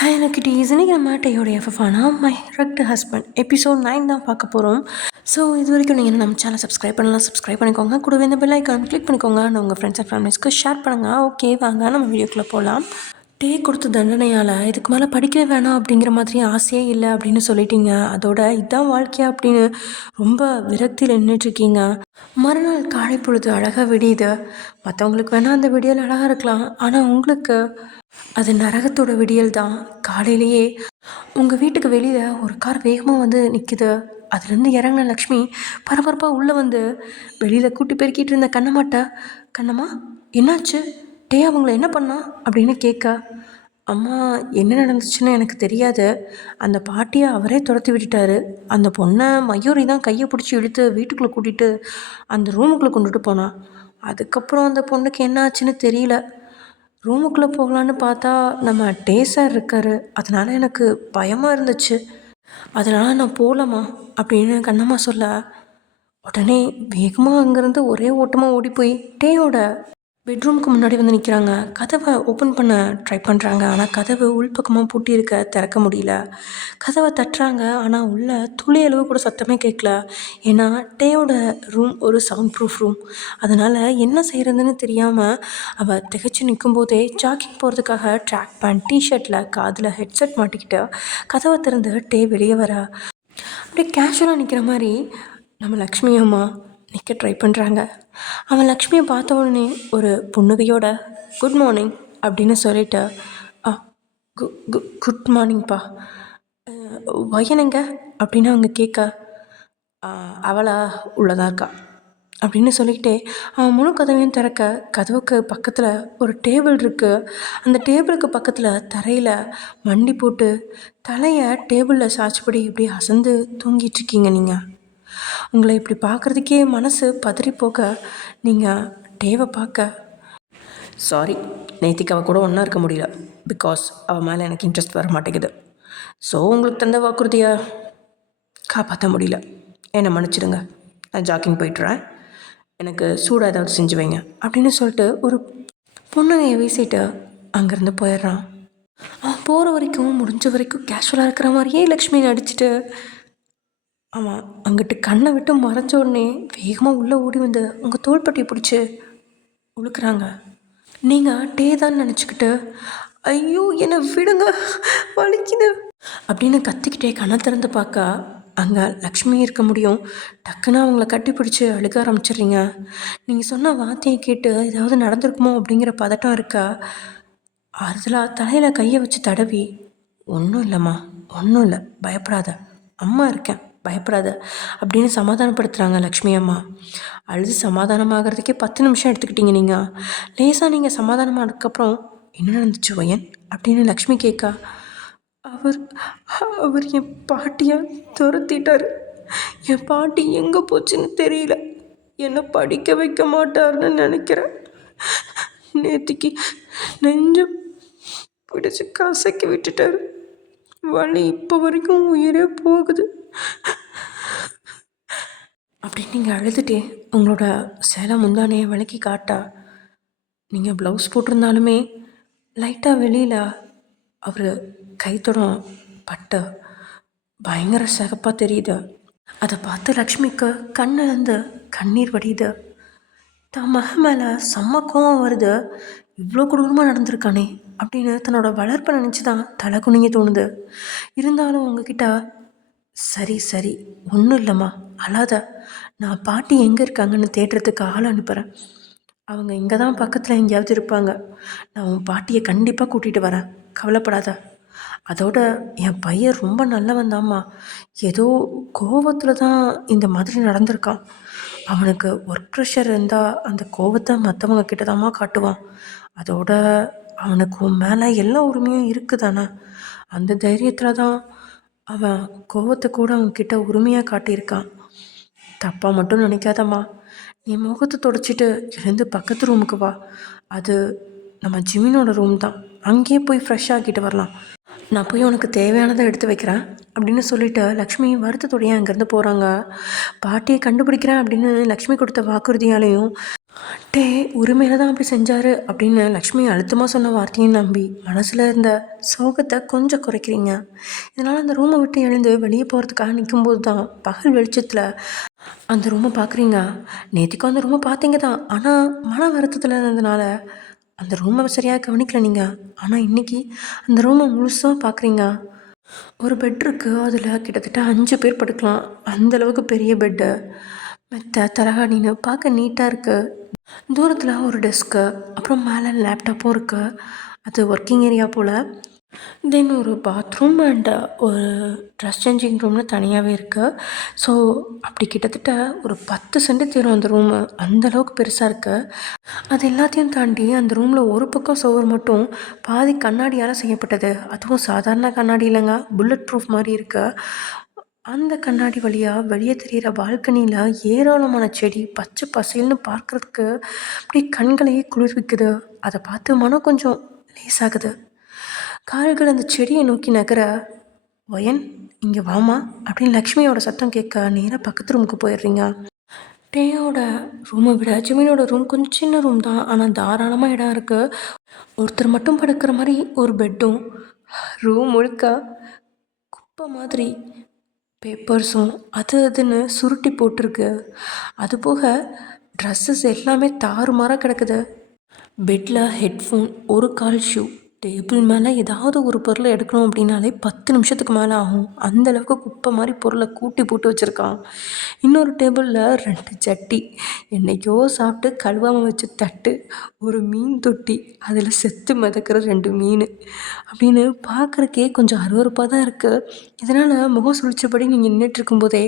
Hi எனக்கு இன்னைக்கு நம்ம டேயோட எஃப்எஃபானா மை ரெக்ட் ஹஸ்பண்ட் எபிசோட் 9 தான் பார்க்க போகிறோம். ஸோ இது வரைக்கும் நீங்கள் நம்ம சேனல் சப்ஸ்கிரைப் பண்ணலாம், சப்ஸ்கிரைப் பண்ணிக்கோங்க. கூடவே இந்த பெல் ஐக்கான் கிளிக் பண்ணிக்கோங்க. உங்கள் ஃப்ரெண்ட்ஸ் அண்ட் ஃபேமிலிஸ்க்கு ஷேர் பண்ணுங்கள். ஓகே வாங்க நம்ம வீடியோக்குள்ளே போகலாம். டே கொடுத்த தண்டனையால் இதுக்கு மேலே படிக்கவே வேணாம் அப்படிங்கிற மாதிரி ஆசையே இல்லை அப்படின்னு சொல்லிட்டீங்க. அதோட இதுதான் வாழ்க்கையா அப்படின்னு ரொம்ப விரக்தியில் நின்றுட்டுருக்கீங்க. மறுநாள் காலை பொழுது அழகாக விடியுது. மற்றவங்களுக்கு வேணால் அந்த விடியல் அழகாக இருக்கலாம், ஆனால் உங்களுக்கு அது நரகத்தோட விடியல் தான். காலையிலேயே உங்கள் வீட்டுக்கு வெளியில் ஒரு கார் வேகமாக வந்து நிற்கிது. அதுலேருந்து இறங்கின லக்ஷ்மி பரபரப்பாக உள்ளே வந்து வெளியில் கூட்டி பெருக்கிட்டு இருந்த கண்ணம்மாட்ட, கண்ணம்மா என்னாச்சு, டே அவங்கள என்ன பண்ணா அப்படின்னு கேட்க, அம்மா என்ன நடந்துச்சுன்னு எனக்கு தெரியாது, அந்த பாட்டியை அவரே துரத்தி விட்டுட்டாரு. அந்த பொண்ணை மயூரி தான் கையை பிடிச்சி இழுத்து வீட்டுக்குள்ளே கூட்டிகிட்டு அந்த ரூமுக்குள்ளே கொண்டுட்டு போனான். அதுக்கப்புறம் அந்த பொண்ணுக்கு என்ன ஆச்சுன்னு தெரியல. ரூமுக்குள்ளே போகலான்னு பார்த்தா நம்ம டே சார் இருக்கார். அதனால் எனக்கு பயமாக இருந்துச்சு, அதனால் நான் போகலாமா அப்படின்னு கண்ணம்மா சொல்ல, உடனே வேகமாக அங்கேருந்து ஒரே ஓட்டமாக ஓடி போய் டேயோட பெட்ரூமுக்கு முன்னாடி வந்து நிற்கிறாங்க. கதவை ஓப்பன் பண்ண ட்ரை பண்ணுறாங்க, ஆனால் கதவு உள்பக்கமாக பூட்டி இருக்க திறக்க முடியல. கதவை தட்டுறாங்க, ஆனால் உள்ள துளி அளவு கூட சத்தமே கேட்கல. ஏன்னா டேயோட ரூம் ஒரு சவுண்ட் ப்ரூஃப் ரூம். அதனால் என்ன செய்கிறதுன்னு தெரியாமல் அவள் திகைச்சு நிற்கும்போதே ஜாக்கிங் போகிறதுக்காக ட்ராக் பேண்ட் டிஷர்ட்டில் காதில் ஹெட்செட் மாட்டிக்கிட்டு கதவை திறந்து டே வெளியே வர, அப்படியே கேஷுவலாக நிற்கிற மாதிரி நம்ம லக்ஷ்மி அம்மா நிற்க ட்ரை பண்ணுறாங்க. அவன் லக்ஷ்மியை பார்த்த உடனே ஒரு புன்னகையோட குட் மார்னிங் அப்படின்னு சொல்லிட்டு, குட் மார்னிங்ப்பா, வயனுங்க அப்படின்னு அவங்க கேட்க, அவளா உள்ளதாக இருக்கா அப்படின்னு சொல்லிக்கிட்டே அவன் முழு கதவையும் திறக்க, கதவுக்கு பக்கத்தில் ஒரு டேபிள் இருக்குது. அந்த டேபிளுக்கு பக்கத்தில் தரையில் மண்டி போட்டு தலையை டேபிளில் சாய்ச்சிப்படி இப்படி அசந்து தூங்கிட்டுருக்கீங்க. நீங்கள் உங்களை இப்படி பார்க்குறதுக்கே மனசு பதறி போக, நீங்கள் டேவை பார்க்க, சாரி நேத்திக்கு அவள் கூட ஒன்றா இருக்க முடியல, பிகாஸ் அவள் மேலே எனக்கு இன்ட்ரெஸ்ட் வர மாட்டேங்குது. ஸோ உங்களுக்கு தந்த வாக்குறுதியை காப்பாற்ற முடியல, என்னை மன்னிச்சிடுங்க. நான் ஜாக்கிங் போய்ட்டுறேன், எனக்கு சூடாக ஏதாவது செஞ்சு வைங்க அப்படின்னு சொல்லிட்டு ஒரு பொண்ணுகையை வீசிட்டு அங்கேருந்து போயிடுறான். அவன் போகிற வரைக்கும் முடிஞ்ச வரைக்கும் கேஷுவலாக இருக்கிற மாதிரியே லக்ஷ்மி நடிச்சிட்டு ஆமாம் அங்கிட்டு கண்ணை விட்டு மறைஞ்ச உடனே வேகமாக உள்ளே ஓடி வந்து உங்கள் தோள்பட்டியை பிடிச்சி உழுக்கிறாங்க. நீங்கள் டே தான் நினச்சிக்கிட்டு, ஐயோ என்னை விடுங்க வலிக்குது அப்படின்னு கத்திக்கிட்டே கண்ணை திறந்து பார்க்க அங்கே லக்ஷ்மி இருக்க முடியும். டக்குன்னு அவங்கள கட்டி பிடிச்சி அழுக ஆரம்பிச்சிடுறீங்க. நீங்கள் சொன்ன வார்த்தையை கேட்டு ஏதாவது நடந்திருக்குமோ அப்படிங்கிற பதட்டம் இருக்கா. ஆறுதலாக தலையில் கையை வச்சு தடவி, ஒன்றும் இல்லைம்மா, ஒன்றும் இல்லை, பயப்படாத, அம்மா இருக்கேன், பயப்படாத அப்படின்னு சமாதானப்படுத்துகிறாங்க லக்ஷ்மி அம்மா. அழுது சமாதானமாகறதுக்கே 10 நிமிஷம் எடுத்துக்கிட்டீங்க நீங்கள். லேசாக நீங்கள் சமாதானமானதுக்கப்புறம் என்ன நடந்துச்சு வயன் அப்படின்னு லக்ஷ்மி கேட்க, அவர் அவர் என் பாட்டியை துரத்திட்டார். என் பாட்டி எங்கே போச்சுன்னு தெரியல, என்னை படிக்க வைக்க மாட்டார்னு நினைக்கிறேன். நேத்திக்கு நெஞ்சம் பிடிச்சி கசக்கி விட்டுட்டார். வலி இப்போ வரைக்கும் உயிரே போகுது அப்படின்னு நீங்கள் அழுதுட்டே உங்களோட சேலை முந்தானையை விளக்கி காட்டா, நீங்கள் ப்ளவுஸ் போட்டிருந்தாலுமே லைட்டாக வெளியில் அவர் கைத்தொடம் பட்டு பயங்கர சிகப்பாக தெரியுது. அதை பார்த்து லக்ஷ்மிக்கு கண்ணிலேருந்து கண்ணீர் வடியுது. தான் மக மேலே செம்ம கோவம் வருது. இவ்வளோ கொடூரமாக நடந்திருக்கானே அப்படின்னு தன்னோட வளர்ப்பை நினச்சி தான் தலை குனிங்க தோணுது. இருந்தாலும் உங்ககிட்ட, சரி சரி ஒன்றும் இல்லைம்மா, அழாத, நான் பாட்டி எங்கே இருக்காங்கன்னு தேடுறதுக்கு ஆள் அனுப்புகிறேன், அவங்க இங்கே தான் பக்கத்தில் எங்கேயாவது இருப்பாங்க, நான் உன் பாட்டியை கண்டிப்பாக கூட்டிகிட்டு வரேன், கவலைப்படாத. அதோட என் பையன் ரொம்ப நல்லவன் தாம்மா, ஏதோ கோவத்தில் தான் இந்த மாதிரி நடந்திருக்கான். அவனுக்கு ஒர்க் ப்ரெஷர் இருந்தால் அந்த கோவத்தை மற்றவங்க கிட்ட தாம்மா காட்டுவான். அதோட அவனுக்கு உன் மேலே எல்லா உரிமையும் இருக்குதானே, அந்த தைரியத்தில் தான் அவன் கோவத்தை கூட அவன்கிட்ட உரிமையாக காட்டியிருக்கான். தப்பாக மட்டும் நினைக்காதம்மா, நீ முகத்தை தொடச்சிட்டு எழுந்து பக்கத்து ரூமுக்கு வா, அது நம்ம ஜிமினோட ரூம் தான், அங்கேயே போய் ஃப்ரெஷ் ஆக்கிட்டு வரலாம், நான் போய் உனக்கு தேவையானதை எடுத்து வைக்கிறேன் அப்படின்னு சொல்லிவிட்டு லக்ஷ்மி வருத்தத்தோடையே அங்கேருந்து போகிறாங்க. பாட்டியை கண்டுபிடிக்கிறேன் அப்படின்னு லக்ஷ்மி கொடுத்த வாக்குறுதியாலையும் டே உரிமையில தான் அப்படி செஞ்சாரு அப்படின்னு லக்ஷ்மி அழுத்தமாக சொன்ன வார்த்தையை நம்பி மனசில் இருந்த சோகத்தை கொஞ்சம் குறைக்கிறீங்க. இதனால் அந்த ரூமை விட்டு எழுந்து வெளியே போகிறதுக்காக நிற்கும்போது தான் பகல் வெளிச்சத்தில் அந்த ரூமை பார்க்குறீங்க. நேத்திக்கும் அந்த ரூமை பார்த்தீங்க தான், ஆனால் மன வருத்தத்தில் இருந்ததுனால அந்த ரூமை சரியாக கவனிக்கல நீங்கள். ஆனால் இன்றைக்கி அந்த ரூமை முழுசாக பார்க்குறீங்க. ஒரு பெட் இருக்குது, அதில் கிட்டத்தட்ட 5 பேர் படுக்கலாம். அந்தளவுக்கு பெரிய பெட்டு, மெத்த தலகாணின்னு பார்க்க நீட்டாக இருக்குது. தூரத்தில் ஒரு டெஸ்க்கு, அப்புறம் மேலே லேப்டாப்பும் இருக்குது. அது ஒர்க்கிங் ஏரியா போல். தென் ஒரு பாத்ரூம் அண்ட் ஒரு ட்ரெஸ் சேஞ்சிங் ரூம்னு தனியாகவே இருக்குது. ஸோ அப்படி கிட்டத்தட்ட ஒரு 10 சென்ட் தீரும் அந்த ரூமு. அந்தளவுக்கு பெருசாக இருக்குது. அது எல்லாத்தையும் தாண்டி அந்த ரூமில் ஒரு பக்கம் சுவர் மட்டும் பாதி கண்ணாடியால் செய்யப்பட்டது. அதுவும் சாதாரண கண்ணாடி இல்லைங்க, புல்லட் ப்ரூஃப் மாதிரி இருக்குது. அந்த கண்ணாடி வழியாக வெளியே தெரிகிற பால்கனியில் ஏராளமான செடி பச்சை பசேல்னு பார்க்குறதுக்கு அப்படி கண்களையே குளிர்விக்குது. அதை பார்த்து மனம் கொஞ்சம் லேசாகுது. கால்கள் அந்த செடியை நோக்கி நகர, "ஒயன், இங்கே வாமா" அப்படின்னு லக்ஷ்மியோட சத்தம் கேட்க நேராக பக்கத்து ரூமுக்கு போயிடுறீங்க. டேயோட ரூமை விட ஜிமினோட ரூம் கொஞ்சம் சின்ன ரூம் தான், ஆனால் தாராளமாக இடம் இருக்குது. ஒருத்தர் மட்டும் படுக்கிற மாதிரி ஒரு பெட்டும், ரூம் முழுக்க குப்பை மாதிரி பேப்பர்ஸும் அது அதுன்னு சுருட்டி போட்டிருக்கு. அது போக ட்ரெஸ்ஸஸ் எல்லாமே தாறுமாறாக கிடக்குது. பெட்டில் ஹெட்ஃபோன், ஒரு கால் ஷூ, டேபிள் மேலே ஏதாவது ஒரு பொருளை எடுக்கணும் அப்படின்னாலே 10 நிமிஷத்துக்கு மேலே ஆகும். அந்தளவுக்கு குப்பை மாதிரி பொருளை கூட்டி போட்டு வச்சுருக்கான். இன்னொரு டேபிளில் 2 சட்டி, என்றைக்கோ சாப்பிட்டு கழுவாமல் வச்ச தட்டு, ஒரு மீன் தொட்டி, அதில் செத்து மிதக்கிற 2 மீன் அப்படின்னு பார்க்குறக்கே கொஞ்சம் அருவருப்பாக தான் இருக்குது. இதனால் முகம் சுழிச்சபடி நீங்கள் நின்றுட்டுருக்கும்போதே,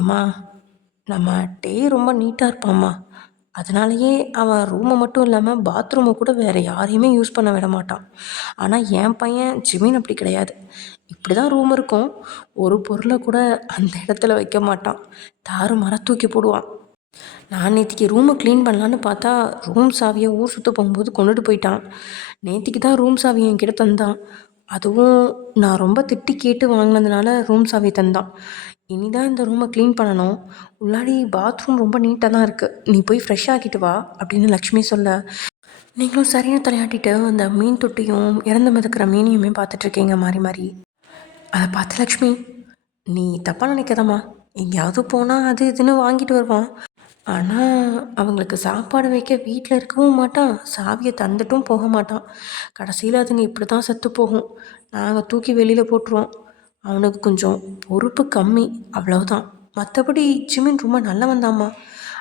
"ஏம்மா, நம்ம டே ரொம்ப நீட்டாக இருப்பாம்மா, அதனாலேயே அவன் ரூமை மட்டும் இல்லாமல் பாத்ரூமை கூட வேறு யாரையுமே யூஸ் பண்ண விட மாட்டான். ஆனால் என் பையன் ஜிமின் அப்படி கிடையாது. இப்படி தான் ரூம் இருக்கும், ஒரு பொருளை கூட அந்த இடத்துல வைக்க மாட்டான், தாறுமாறா தூக்கி போடுவான். நான் நேத்திக்கு ரூமை க்ளீன் பண்ணலான்னு பார்த்தா ரூம் சாவியை ஊர் சுற்ற போகும்போது கொண்டுட்டு போயிட்டான். நேத்திக்கு தான் ரூம் சாவியை என்கிட்ட தந்தான். அதுவும் நான் ரொம்ப திட்டி கேட்டு வாங்கினதுனால ரூம் சாவி தந்தான். இனி தான் இந்த ரூமை க்ளீன் பண்ணணும். உள்ளாடி பாத்ரூம் ரொம்ப நீட்டாக தான் இருக்குது, நீ போய் ஃப்ரெஷ் ஆக்கிட்டு வா அப்படின்னு லக்ஷ்மி சொல்ல, நீங்களும் சரியாக தலையாட்டிட்டு அந்த மீன் தொட்டியும் இறந்து மிதக்கிற மீனையுமே பார்த்துட்ருக்கீங்க மாறி மாறி. அதை பார்த்து லக்ஷ்மி, "நீ தப்பாக நினைக்காதம்மா, எங்கேயாவது போனால் அது இதுன்னு வாங்கிட்டு வருவான். ஆனால் அவங்களுக்கு சாப்பாடு வைக்க வீட்டில் இருக்கவும் மாட்டான், சாவியை தந்துட்டும் போக மாட்டான். கடைசியில் அதுங்க இப்படி தான் செத்து போகும். நாங்கள் தூக்கி வெளியில் போட்டுருவோம். அவனுக்கு கொஞ்சம் பொறுப்பு கம்மி, அவ்வளவுதான். மற்றபடி ஜிமின் ரொம்ப நல்லவன் தாம்மா"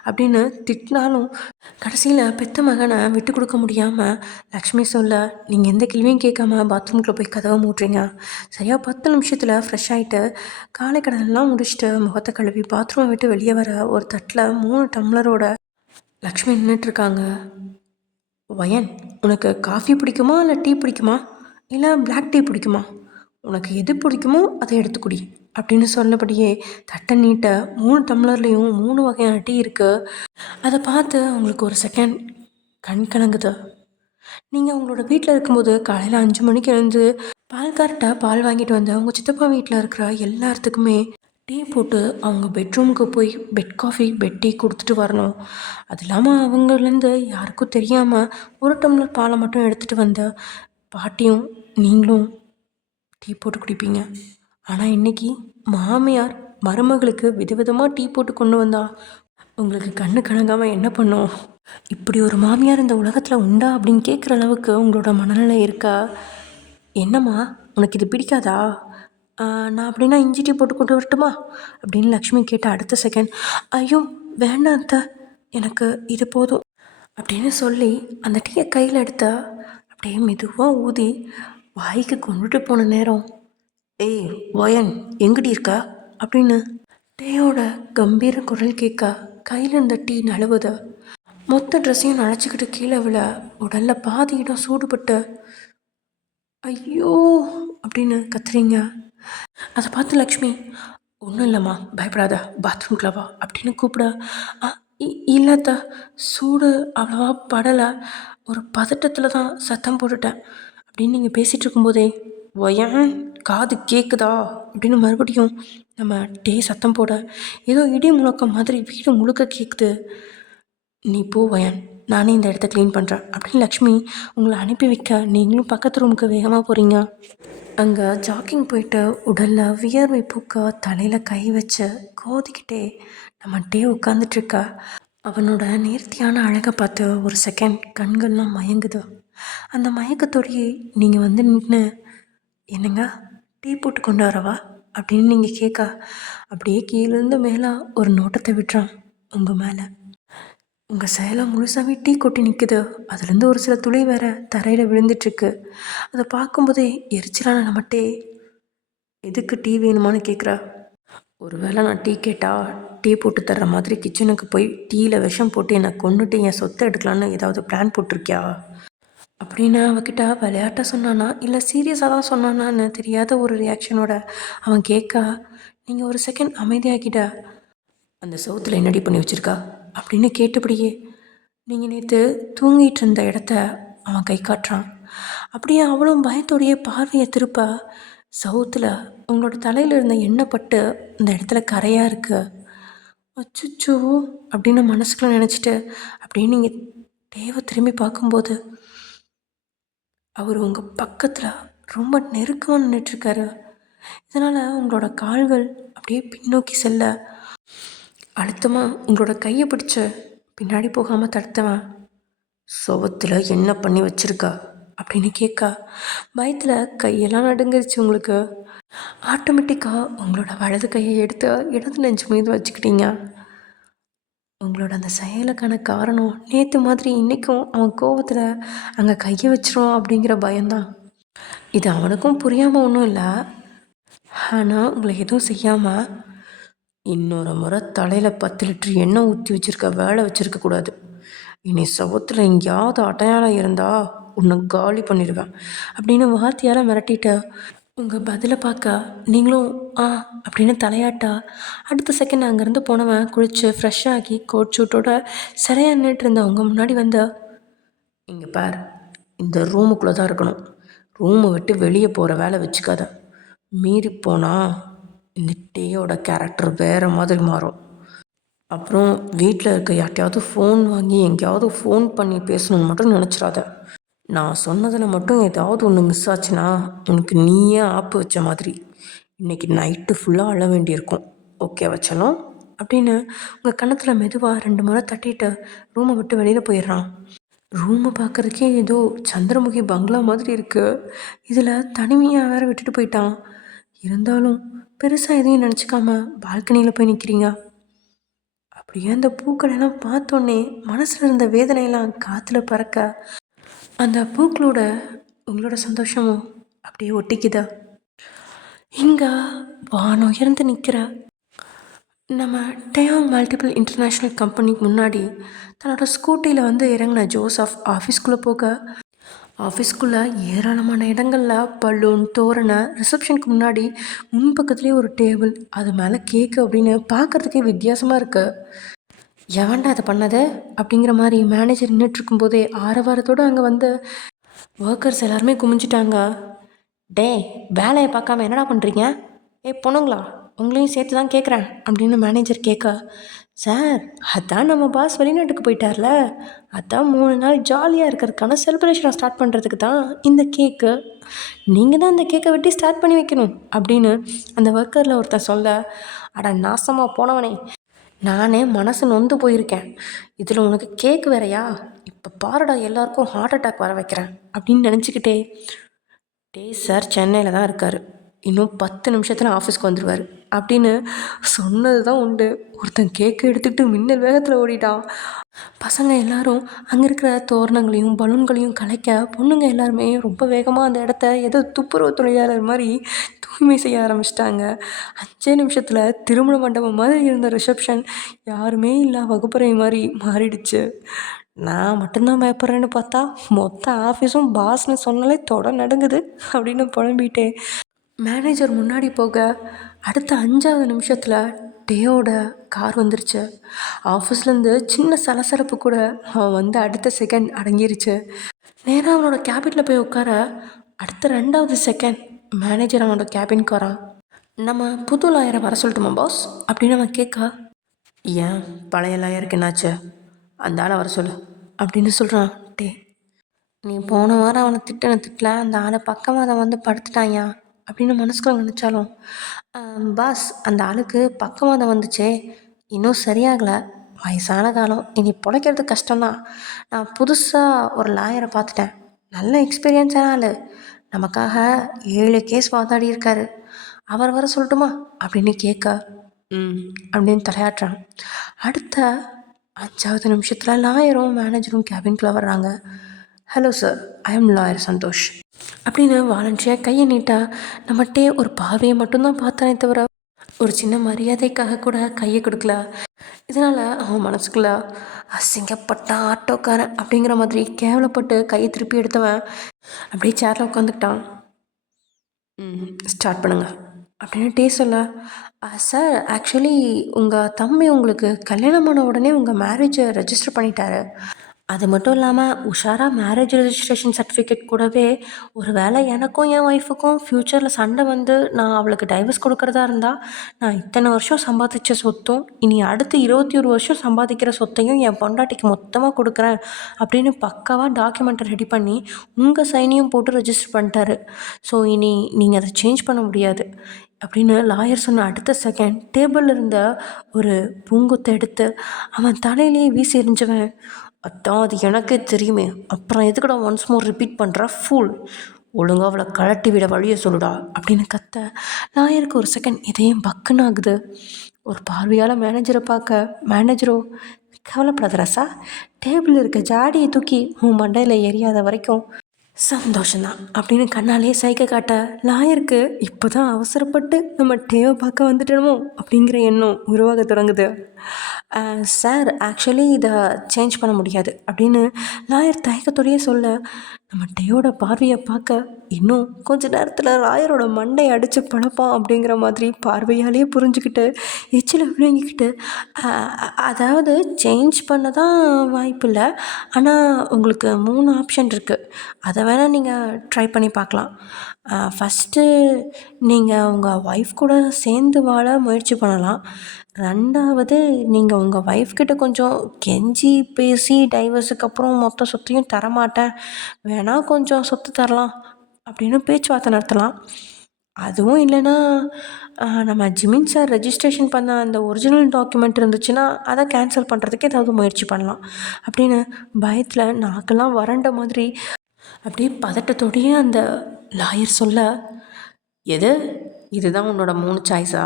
அப்படின்னு திட்டினாலும் கடைசியில் பெத்த மகனை விட்டு கொடுக்க முடியாமல் லக்ஷ்மி சொல்ல, நீங்கள் எந்த கேள்வியும் கேட்காம பாத்ரூம்குள்ளே போய் கதவை மூட்டுறீங்க. சரியாக 10 நிமிஷத்தில் ஃப்ரெஷ் ஆகிட்டு காலை கடனெல்லாம் முடிச்சுட்டு முகத்தை கழுவி பாத்ரூமை விட்டு வெளியே வர ஒரு தட்டில் 3 டம்ளரோட லக்ஷ்மி நின்றுட்டுருக்காங்க. "வயன், உனக்கு காஃபி பிடிக்குமா இல்லை டீ பிடிக்குமா, இல்லை பிளாக் டீ பிடிக்குமா? உனக்கு எது பிடிக்குமோ அதை எடுத்து குடி" அப்படின்னு சொன்னபடியே தட்டை நீட்ட 3 டம்ளர்லேயும் 3 வகையான டீ இருக்குது. அதை பார்த்து அவங்களுக்கு ஒரு செகண்ட் கண் கலங்குது. நீங்கள் உங்களோட வீட்டில் இருக்கும்போது காலையில் 5 மணிக்கு எழுந்து பால்கார்ட்ட பால் வாங்கிட்டு வந்து அவங்க சித்தப்பா வீட்டில் இருக்கிற எல்லாத்துக்குமே டீ போட்டு அவங்க பெட்ரூமுக்கு போய் பெட் காஃபி, பெட் டீ கொடுத்துட்டு வரணும். அது இல்லாமல் அவங்கலேருந்து யாருக்கும் தெரியாமல் ஒரு டம்ளர் பாலை மட்டும் எடுத்துகிட்டு வந்த பாட்டியும் நீங்களும் டீ போட்டு குடிப்பீங்க. ஆனால் இன்றைக்கி மாமியார் மருமகளுக்கு விதவிதமாக டீ போட்டு கொண்டு வந்தா உங்களுக்கு கண்ணு கலங்காமல் என்ன பண்ணும்? இப்படி ஒரு மாமியார் இந்த உலகத்தில் உண்டா அப்படின்னு கேட்குற அளவுக்கு உங்களோட மனநிலை இருக்கா? "என்னம்மா, உனக்கு இது பிடிக்காதா? நான் அப்படின்னா இஞ்சி டீ போட்டு கொண்டு வரட்டுமா?" அப்படின்னு லக்ஷ்மி கேட்ட அடுத்த செகண்ட், "ஐயோ வேண்டாம் அத்தை, எனக்கு இது போதும்" அப்படின்னு சொல்லி அந்த டீயை கையில் எடுத்தா அப்படியே மெதுவாக ஊதி வாய்க்கு கொண்டுட்டு போன நேரம், "ஏய் ஒயன், எங்கடி இருக்கா?" அப்படின்னு டேயோட கம்பீர குரல் கேட்க கையில் இருந்த டீ நழுவுது. மொத்த ட்ரெஸ்ஸையும் நனைச்சிக்கிட்டு கீழே விழ உடலில் பாதி இடம் சூடுபட்டு "ஐயோ" அப்படின்னு கத்துறீங்க. அதை பார்த்து லக்ஷ்மி, "ஒன்றும் இல்லைம்மா, பயப்படாத, பாத்ரூம்குள்ள வா" அப்படின்னு கூப்பிட, "அ இல்லைத்த, சூடு அவ்வளோவா படலை, ஒரு பதட்டத்தில் தான் சத்தம் போட்டுட்டேன்" அப்படின்னு நீங்கள் பேசிகிட்டு இருக்கும்போதே, "ஒயன், காது கேட்குதா" அப்படின்னு மறுபடியும் நம்ம டே சத்தம் போட ஏதோ இடி முழக்கம் மாதிரி வீடு முழுக்க கேட்குது. நீ போ வயன், நானே இந்த இடத்த க்ளீன் பண்ணுறேன் அப்படின்னு லக்ஷ்மி உங்களை அனுப்பி வைக்க நீங்களும் பக்கத்து ரூமுக்கு வேகமாக போகிறீங்க. அங்கே ஜாக்கிங் போயிட்டு உடலில் வியர்வை பூக்க தலையில் கை வச்சு கோதிக்கிட்டே நம்ம டே உட்காந்துட்ருக்க. அவனோட நேர்த்தியான அழகை பார்த்து ஒரு செகண்ட் கண்கள்லாம் மயங்குது. அந்த மயக்கத்தோடையே நீங்கள் வந்து நின்று, என்னங்க டீ போட்டு கொண்டு வரவா அப்படின்னு நீங்கள் கேட்க, அப்படியே கீழேருந்து மேலே ஒரு நோட்டத்தை விட்டுறான் உங்கள் மேலே. உங்கள் சேலை முழுசாகவே டீ கொட்டி நிற்குது. அதுலேருந்து ஒரு சில துளி வேற தரையில் விழுந்துட்டுருக்கு. அதை பார்க்கும்போதே எரிச்சலான நம்மட்டே, எதுக்கு டீ வேணுமான்னு கேட்குறா. ஒருவேளை நான் டீ கேட்டால் டீ போட்டு தர்ற மாதிரி கிச்சனுக்கு போய் டீயில் விஷம் போட்டு என்னை கொண்டுட்டு என் சொத்தை எடுக்கலான்னு ஏதாவது பிளான் போட்டிருக்கியா அப்படின்னு அவகிட்ட விளையாட்ட சொன்னானா இல்லை சீரியஸாக தான் சொன்னானான்னு தெரியாத ஒரு ரியாக்ஷனோட அவன் கேட்க, நீங்கள் ஒரு செகண்ட் அமைதியாகிட்ட, அந்த சவுத்தில் என்னடி பண்ணி வச்சுருக்கா அப்படின்னு கேட்டபடியே நீங்கள் நேற்று தூங்கிட்டு இருந்த இடத்த அவன் கை காட்டுறான். அப்படியே அவளும் பயத்தோடையே பார்வையை திருப்ப, சவுத்தில் உங்களோட தலையில் இருந்த எண்ணெய் பட்டு இந்த இடத்துல கரையாக இருக்கு. அச்சுச்சோ அப்படின்னு மனசுக்குள்ள நினச்சிட்டு அப்படியே நீங்கள் தேவை திரும்பி பார்க்கும்போது அவர் உங்கள் பக்கத்தில் ரொம்ப நெருக்கமாக நின்றுட்டுருக்காரு. இதனால் உங்களோட கால்கள் அப்படியே பின்னோக்கி செல்ல, அழுத்தமாக உங்களோட கையை பிடிச்ச பின்னாடி போகாமல் தடுத்தவன், சுவத்தில் என்ன பண்ணி வச்சிருக்கா அப்படின்னு கேட்க, பயத்தில் கையெல்லாம் நடுங்கிருச்சு உங்களுக்கு. ஆட்டோமேட்டிக்காக உங்களோட வலது கையை எடுத்து இடது நெஞ்சு மீது வச்சுக்கிட்டீங்க. உங்களோட அந்த செயலுக்கான காரணம் நேற்று மாதிரி இன்றைக்கும் அவன் கோவத்தில் அங்கே கையை வச்சிரும் அப்படிங்கிற பயம்தான். இது அவனுக்கும் புரியாமல் ஒன்றும் இல்லை. ஆனால் உங்களை எதுவும் செய்யாமல் இன்னொரு முறை தலையில் 10 லிட்டர் எண்ணெய் ஊற்றி வச்சுருக்க வேலை வச்சுருக்கக்கூடாது. இனி சவத்தில் எங்கேயாவது அடையாளம் இருந்தால் உன்னை காலி பண்ணிடுவேன் அப்படின்னு வார்த்தையால் மிரட்டிட்ட. உங்கள் பதிலை பார்க்க நீங்களும் ஆ அப்படின்னு தலையாட்டா, அடுத்த செகண்ட் அங்கேருந்து போனவன் குளித்து ஃப்ரெஷ்ஷாகி கோட் ஷூட்டோட சிறையா நின்றுட்டு இருந்த உங்கள் முன்னாடி வந்த, இங்கே பார், இந்த ரூமுக்குள்ளே தான் இருக்கணும், ரூமை விட்டு வெளியே போகிற வேலை வச்சுக்காத, மீறி போனால் இந்த டேயோட கேரக்டர் வேறு மாதிரி மாறும். அப்புறம் வீட்டில் இருக்க யார்ட்டையாவது ஃபோன் வாங்கி எங்கேயாவது ஃபோன் பண்ணி பேசணுன்னு மட்டும் நினச்சிடாத. நான் சொன்னதில் மட்டும் ஏதாவது ஒன்று மிஸ் ஆச்சுன்னா உனக்கு நீயே ஆப்பு வச்ச மாதிரி இன்றைக்கி நைட்டு ஃபுல்லாக அழ வேண்டியிருக்கும். ஓகே வச்சலும் அப்படின்னு உங்கள் கன்னத்தில் மெதுவாக 2 முறை தட்டிட்டு ரூமை விட்டு வெளியில் போயிடுறான். ரூமை பார்க்குறதுக்கே ஏதோ சந்திரமுகி பங்களா மாதிரி இருக்குது. இதில் தனிமையாக வேற விட்டுட்டு போயிட்டான். இருந்தாலும் பெருசாக எதையும் நினச்சிக்காம பால்கனியில் போய் நிற்கிறீங்க. அப்படியே அந்த பூக்களெல்லாம் பார்த்தோன்னே மனசில் இருந்த வேதனையெல்லாம் காற்றுல பறக்க, அந்த பூக்களோட உங்களோட சந்தோஷமும் அப்படியே ஒட்டிக்குதா. இங்கே வானம் உயர்ந்து நிற்கிற நம்ம டேயாங் மல்டிபிள் இன்டர்நேஷ்னல் கம்பெனிக்கு முன்னாடி தன்னோட ஸ்கூட்டியில் வந்து இறங்கின ஜோசப் ஆஃபீஸ்க்குள்ளே போக, ஆஃபீஸ்க்குள்ளே ஏராளமான இடங்களில் பலூன் தோரணை, ரிசப்ஷனுக்கு முன்னாடி முன்பக்கத்துலேயே ஒரு டேபிள், அது மேலே கேக்கு அப்படின்னு பார்க்குறதுக்கே வித்தியாசமாக இருக்கு. எவன்டா அதை பண்ணது அப்படிங்கிற மாதிரி மேனேஜர் நின்றுட்டுருக்கும்போதே ஆரவாரத்தோடு அங்கே வந்து ஒர்க்கர்ஸ் எல்லாருமே குமிஞ்சிட்டாங்க. டே, வேலையை பார்க்காம என்னடா பண்ணுறீங்க? பொண்ணுங்களா, உங்களையும் சேர்த்து தான் கேட்குறேன் அப்படின்னு மேனேஜர் கேட்க, சார் அதான் நம்ம பாஸ் வெளிநாட்டுக்கு போயிட்டார்ல, அதான் 3 நாள் ஜாலியாக இருக்கிறதுக்கான செலிப்ரேஷனை ஸ்டார்ட் பண்ணுறதுக்கு தான் இந்த கேக்கு, நீங்கள் தான் இந்த கேக்கை வெட்டி ஸ்டார்ட் பண்ணி வைக்கணும் அப்படின்னு அந்த ஒர்க்கரில் ஒருத்தர் சொல்ல, அட நாசமாக போனவனே, நானே மனசு நொந்து போயிருக்கேன், இதில் உனக்கு கேக் வேறையா, இப்போ பாருடா எல்லாருக்கும் ஹார்ட் அட்டாக் வர வைக்கிறேன் அப்படின்னு நினச்சிக்கிட்டே, டே சார் சென்னையில் தான் இருக்கார், இன்னும் 10 நிமிஷத்தில் ஆஃபீஸ்க்கு வந்துடுவார் அப்படின்னு சொன்னது தான் உண்டு. ஒருத்தன் கேக்கு எடுத்துக்கிட்டு மின்னல் வேகத்தில் ஓடிட்டான். பசங்க எல்லாரும் அங்கே இருக்கிற தோரணங்களையும் பலூன்களையும் கலைக்க, பொண்ணுங்க எல்லாருமே ரொம்ப வேகமாக அந்த இடத்த ஏதோ துப்புரவு தொழிலாளர் மாதிரி தூய்மை செய்ய ஆரம்பிச்சிட்டாங்க. 5 நிமிஷத்தில் திருமண மண்டபம் மாதிரி இருந்த ரிசப்ஷன் யாருமே இல்லை வகுப்பறை மாதிரி மாறிடுச்சு. நான் மட்டும்தான் பயப்படுறேன்னு பார்த்தா மொத்த ஆஃபீஸும் பாஸ்ன்னு சொன்னாலே தொட நடுங்குது அப்படின்னு புலம்பிட்டே மேனேஜர் முன்னாடி போக, அடுத்த 5வது நிமிஷத்தில் டேயோட கார் வந்துருச்சு. ஆஃபீஸ்லேருந்து சின்ன சலசலப்பு கூட அவன் வந்து அடுத்த செகண்ட் அடங்கிருச்சு. நேராக அவனோட கேபினில் போய் உட்கார, அடுத்த 2வது செகண்ட் மேனேஜர் அவனோட கேபினுக்கு வரான். நம்ம புது லாயரை வர சொல்லட்டுமா பாஸ் அப்படின்னு அவன் கேட்க, ஏன் பழைய லாயருக்கு என்னாச்சு அந்த ஆளை வர சொல்லு அப்படின்னு சொல்கிறான். நீ போன வாரம் அவனை திட்டல அந்த ஆளை பக்கமாக அதை வந்து படுத்துட்டாயா அப்படின்னு மனசுக்குள்ள நினச்சாலும், பாஸ் அந்த ஆளுக்கு பக்கவாதம் வந்துச்சே, இன்னும் சரியாகலை, வயசான காலம், இனி பிழைக்கிறது கஷ்டம்தான். நான் புதுசாக ஒரு லாயரை பார்த்துட்டேன், நல்ல எக்ஸ்பீரியன்ஸான ஆள், நமக்காக 7 கேஸ் வாதாடி இருக்காரு, அவர் வர சொல்லட்டுமா அப்படின்னு கேட்க அப்படின்னு தலையாட்டுறான். அடுத்த 5வது நிமிஷத்தில் லாயரும் மேனேஜரும் கேபின்குள்ளே வர்றாங்க. Hello sir, I am lawyer Santhosh அப்படின்னு வாலண்டியாக கையை நீட்டா நம்மகிட்டே ஒரு பார்வையை மட்டும்தான் பார்த்தானே தவிர ஒரு சின்ன மரியாதைக்காக கூட கையை கொடுக்கல. இதனால் அவன் மனசுக்குள்ள அசிங்கப்பட்ட ஆட்டோக்காரன் அப்படிங்கிற மாதிரி கேவலப்பட்டு கையை திருப்பி எடுத்தவன் அப்படியே சேரில் உட்காந்துக்கிட்டான். ஸ்டார்ட் பண்ணுங்க அப்படின்னு சொல்ல, சார் ஆக்சுவலி உங்கள் தம்பி உங்களுக்கு கல்யாணமான உடனே உங்கள் மேரேஜை ரெஜிஸ்டர் பண்ணிட்டாரு. அது மட்டும் இல்லாமல் உஷாராக மேரேஜ் ரெஜிஸ்ட்ரேஷன் சர்டிஃபிகேட் கூடவே ஒரு வேளை எனக்கும் என் ஒய்ஃபுக்கும் ஃப்யூச்சரில் சண்டை வந்து நான் அவளுக்கு டைவர்ஸ் கொடுக்குறதா இருந்தால் நான் இத்தனை வருஷம் சம்பாதிச்ச சொத்தும் இனி அடுத்து 21 வருஷம் சம்பாதிக்கிற சொத்தையும் என் பொண்டாட்டிக்கு மொத்தமாக கொடுக்குறேன் அப்படின்னு பக்காவாக டாக்குமெண்ட்டை ரெடி பண்ணி உங்கள் சைனையும் போட்டு ரெஜிஸ்டர் பண்ணிட்டாரு. ஸோ இனி நீங்கள் அதை சேஞ்ச் பண்ண முடியாது அப்படின்னு லாயர் சொன்ன அடுத்த செகண்ட் டேபிளில் இருந்த ஒரு பூங்குத்தை எடுத்து அவன் தலையிலேயே வீசி எறிஞ்சவன், அதான் அது எனக்கே தெரியுமே, அப்புறம் எதுக்கடா ஒன்ஸ் மோர் ரிப்பீட் பண்ணுற ஃபூல், ஒழுங்காக அவளை கழட்டி விட வழியை சொல்லுடா அப்படின்னு கத்த லாயருக்கு ஒரு செகண்ட் இதையும் பக்குன்னு ஆகுது. ஒரு பார்வையால் மேனேஜரை பார்க்க மேனேஜரோ, கவலைப்படாத ரசா, டேபிளில் இருக்க ஜாடியை தூக்கி உன் மண்டையில் எரியாத வரைக்கும் சந்தோஷந்தான் அப்படின்னு கண்ணாலே சைகை காட்ட லாயருக்கு இப்போ தான் அவசரப்பட்டு நம்ம டேவை பார்க்க வந்துட்டோமோ அப்படிங்கிற எண்ணம் உருவாக தொடங்குது. சார் ஆக்சுவலி இதை சேஞ்ச் பண்ண முடியாது அப்படின்னு லாயர் தயக்கத்தோடையே சொல்ல, நம்ம டேயோட பார்வையை பார்க்க இன்னும் கொஞ்ச நேரத்தில் லாயரோட மண்டையை அடித்து பழப்பான் அப்படிங்கிற மாதிரி பார்வையாலேயே புரிஞ்சுக்கிட்டு எச்சில் விழுங்கிக்கிட்டு, அதாவது சேஞ்ச் பண்ண தான் வாய்ப்பு இல்லை, ஆனால் உங்களுக்கு 3 ஆப்ஷன் இருக்குது, அதை வேணால் நீங்கள் ட்ரை பண்ணி பார்க்கலாம். ஃபஸ்ட்டு நீங்கள் உங்கள் ஒய்ஃப் கூட சேர்ந்து வாழ முயற்சி பண்ணலாம். 2வது நீங்கள் உங்கள் ஒய்ஃப்கிட்ட கொஞ்சம் கெஞ்சி பேசி டைவர்ஸுக்கு அப்புறம் மொத்த சொத்தையும் தரமாட்டேன், வேணால் கொஞ்சம் சொத்து தரலாம் அப்படின்னு பேச்சுவார்த்தை நடத்தலாம். அதுவும் இல்லைன்னா நம்ம ஜிமின் சார் ரெஜிஸ்ட்ரேஷன் பண்ண அந்த ஒரிஜினல் டாக்குமெண்ட் இருந்துச்சுன்னா அதை கேன்சல் பண்ணுறதுக்கு ஏதாவது முயற்சி பண்ணலாம் அப்படின்னு பயத்தில் நாக்கெல்லாம் வறண்ட மாதிரி அப்படியே பதட்டத்தோடையே அந்த லாயர் சொல்ல, எது இதுதான் உன்னோட 3 சாய்ஸா?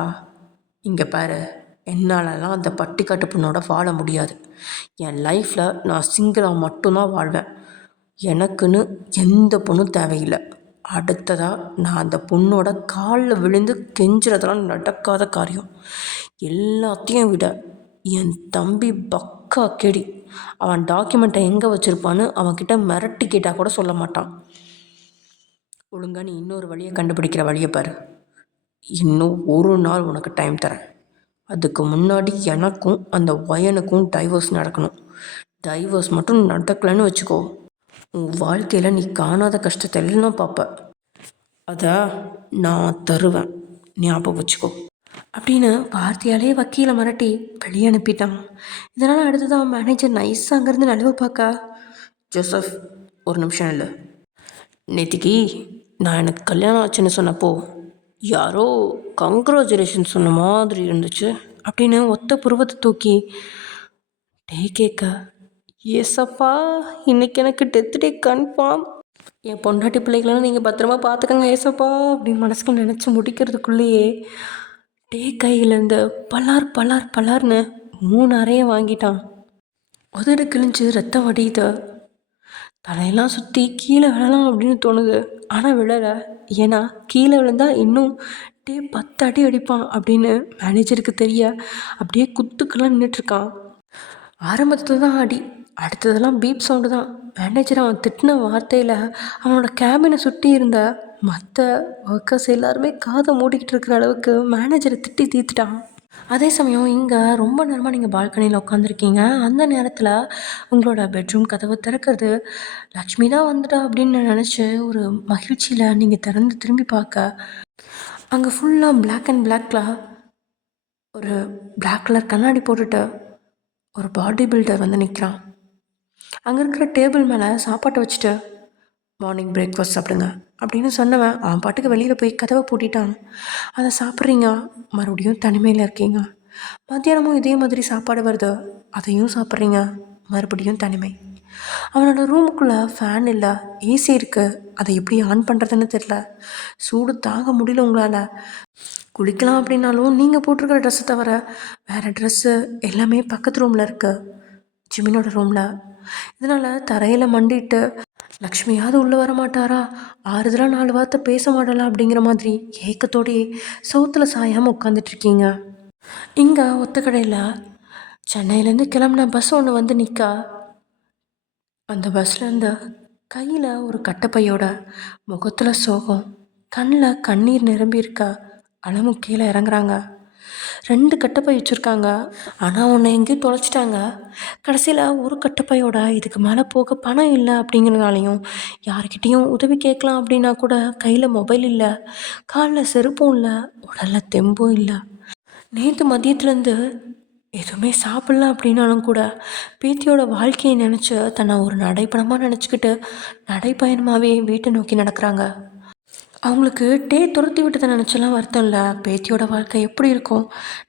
இங்கே பாரு, என்னாலலாம் அந்த பட்டிக்காட்டு பொண்ணோட வாழ முடியாது. என் லைஃப்பில் நான் சிங்கிளாக மட்டும்தான் வாழ்வேன். எனக்குன்னு எந்த பொண்ணும் தேவையில்லை. அடுத்ததாக நான் அந்த பொண்ணோட காலில் விழுந்து கெஞ்சுறதெல்லாம் நடக்காத காரியம். எல்லாத்தையும் விட என் தம்பி பக்கா கேடி, அவன் டாக்குமெண்ட்டை எங்கே வச்சுருப்பான்னு அவன்கிட்ட மிரட்டி கேட்டால் கூட சொல்ல மாட்டான். ஒழுங்காக நீ இன்னொரு வழியை கண்டுபிடிக்கிற வழியை பாரு. இன்னும் ஒரு நாள் உனக்கு டைம் தரேன். அதுக்கு முன்னாடி எனக்கும் அந்த ஒயனுக்கும் டைவர்ஸ் நடக்கணும். டைவர்ஸ் மட்டும் நடக்கலைன்னு வச்சுக்கோ, உன் வாழ்க்கையில் நீ காணாத கஷ்டத்தை எல்லாம் பார்ப்ப. அதை நான் தருவேன், ஞாபகம் வச்சுக்கோ அப்படின்னு வார்த்தையாலே வக்கீலை மிரட்டி வெளியே அனுப்பிட்டான். இதனால் அடுத்ததான் மேனேஜர் நைஸாக அங்கேருந்து நழுவ பார்க்க, ஜோசப் ஒரு நிமிஷம் இல்லை, நேத்திக்கு நான் எனக்கு கல்யாணம் ஆச்சுன்னு சொன்னப்போ யாரோ கங்க்ராச்சுலேஷன் சொன்ன மாதிரி இருந்துச்சு அப்படின்னு ஒத்த புருவத்தை தூக்கி கேட்க, ஏசப்பா இன்னைக்கு எனக்கு டெத் டே கன்ஃபார்ம், என் பொண்டாட்டி பிள்ளைகளெல்லாம் நீங்கள் பத்திரமா பார்த்துக்கங்க ஏசப்பா அப்படின்னு மனசுக்கு நினச்சி முடிக்கிறதுக்குள்ளேயே கையிலேருந்து பலார் பலார் பலார்னு 3 அறையை வாங்கிட்டான். உதடு கிழிஞ்சு ரத்தம் வடியுது. தலையெல்லாம் சுற்றி கீழே விழலாம் அப்படின்னு தோணுது, ஆனால் விழலை. ஏன்னா கீழே விழுந்தால் இன்னும் 10 அடி அடிப்பான் அப்படின்னு மேனேஜருக்கு தெரிய அப்படியே குத்துக்கெல்லாம் நின்றுட்டுருக்கான். ஆரம்பத்தில் தான் அடி, அடுத்ததெல்லாம் பீப் சவுண்டு தான். மேனேஜர் அவன் திட்டின வார்த்தையில் அவனோட கேபினை சுற்றி இருந்த மற்ற ஒர்க்கர்ஸ் எல்லாருமே காதை மூடிக்கிட்டு இருக்கிற அளவுக்கு மேனேஜரை திட்டி தீர்த்துட்டான். அதே சமயம் இங்கே ரொம்ப நேரமாக நீங்கள் பால்கனியில் உட்காந்துருக்கீங்க. அந்த நேரத்தில் உங்களோட பெட்ரூம் கதவை திறக்கிறது லக்ஷ்மி தான் வந்துட்டா அப்படின்னு நினச்சி ஒரு மகிழ்ச்சியில் நீங்கள் திறந்து திரும்பி பார்க்க அங்கே ஃபுல்லாக பிளாக் அண்ட் பிளாக்கில் ஒரு பிளாக் கலர் கண்ணாடி போட்டுட்டு ஒரு பாடி பில்டர் வந்து நிற்கிறான். அங்கே இருக்கிற டேபிள் மேலே சாப்பாட்டை வச்சுட்டு, மார்னிங் பிரேக்ஃபாஸ்ட் சாப்பிடுங்க அப்படின்னு சொன்னவன் அவன் பாட்டுக்கு வெளியில் போய் கதவை பூட்டிட்டான். அதை சாப்பிட்றீங்க, மறுபடியும் தனிமையில் இருக்கீங்க. மத்தியானமும் இதே மாதிரி சாப்பாடு வருது, அதையும் சாப்பிட்றீங்க, மறுபடியும் தனிமை. அவனோட ரூமுக்குள்ளே ஃபேன் இல்லை, ஏசி இருக்குது, அதை எப்படி ஆன் பண்ணுறதுன்னு தெரில. சூடு தாங்க முடியல உங்களால். குளிக்கலாம் அப்படின்னாலும் நீங்கள் போட்டிருக்கிற ட்ரெஸ்ஸை தவிர வேறு ட்ரெஸ்ஸு எல்லாமே பக்கத்து ரூமில் இருக்குது, ஜிமினோட ரூமில். இதனால் தரையில் மண்டிட்டு லக்ஷ்மியாவது உள்ளே வர மாட்டாரா, ஆறுதலாக 4 வார்த்தை பேச மாட்டலாம் அப்படிங்கிற மாதிரி ஏக்கத்தோடையே சவுத்தில் சாயாமல் உட்காந்துட்ருக்கீங்க. இங்கே ஒத்தக்கடையில் சென்னையிலேருந்து கிளம்புன பஸ் ஒன்று வந்து நிற்கா. அந்த பஸ்லேருந்து கையில் ஒரு கட்டைப்பையோட, முகத்தில் சோகம், கண்ணில் கண்ணீர் நிரம்பி இருக்கா அலமு கீழே இறங்குறாங்க. 2 கட்டைப்பை வச்சுருக்காங்க, ஆனால் ஒன்று எங்கேயும் தொலைச்சிட்டாங்க. கடைசியில் ஒரு கட்டைப்பையோட இதுக்கு மேலே போக பணம் இல்லை அப்படிங்கிறனாலையும், யாருக்கிட்டேயும் உதவி கேட்கலாம் அப்படின்னா கூட கையில் மொபைல் இல்லை, காலில் செருப்பும் இல்லை, உடலில் தெம்பும் இல்லை. நேற்று மதியத்துலேருந்து எதுவுமே சாப்பிட்ல அப்படின்னாலும் கூட பேத்தியோட வாழ்க்கையை நினச்சி தன்னை ஒரு நடைப்படமாக நினச்சிக்கிட்டு நடைப்பயணமாகவே வீட்டை நோக்கி நடக்கிறாங்க. அவங்களுக்கு டே துரத்தி விட்டதை நினச்செல்லாம் வருத்தம் இல்லை, பேத்தியோட வாழ்க்கை எப்படி இருக்கும்,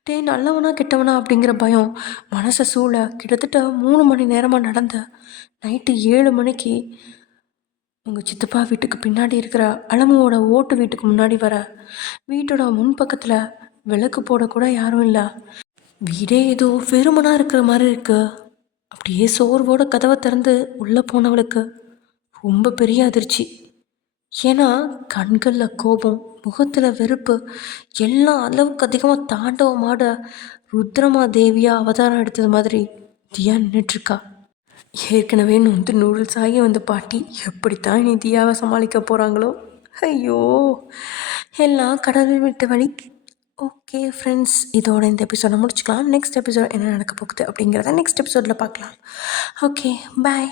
டே நல்லவனா கெட்டவனா அப்படிங்கிற பயம் மனசை சூழ கிட்டத்தட்ட 3 மணி நேரமாக நடந்து நைட்டு 7 மணிக்கு உங்கள் சித்தப்பா வீட்டுக்கு பின்னாடி இருக்கிற அலமுவோட ஓட்டு வீட்டுக்கு முன்னாடி வர வீட்டோட முன்பக்கத்தில் விளக்கு போடக்கூட யாரும் இல்லை. வீடே ஏதோ வெறுமனாக இருக்கிற மாதிரி இருக்கு. அப்படியே சோர்வோட கதவை திறந்து உள்ளே போனவளுக்கு ரொம்ப பெரிய அதிர்ச்சி. ஏன்னா கண்களில் கோபம், முகத்தில் வெறுப்பு, எல்லாம் அளவுக்கு அதிகமாக தாண்டவமாட ருத்ரமா தேவியாக அவதாரம் எடுத்தது மாதிரி தியா நின்றுட்டுருக்கா. ஏற்கனவே நொந்து நூடுல்ஸ் ஆகி வந்த பாட்டி எப்படித்தான் இனி தியாவை சமாளிக்க போகிறாங்களோ. ஐயோ, எல்லாம் கடவுள் விட்ட வழி. ஓகே ஃப்ரெண்ட்ஸ், இதோட இந்த எபிசோடை முடிச்சுக்கலாம். நெக்ஸ்ட் எபிசோட் என்ன நடக்க போகுது அப்படிங்கிறத நெக்ஸ்ட் எபிசோடில் பார்க்கலாம். ஓகே, பாய்.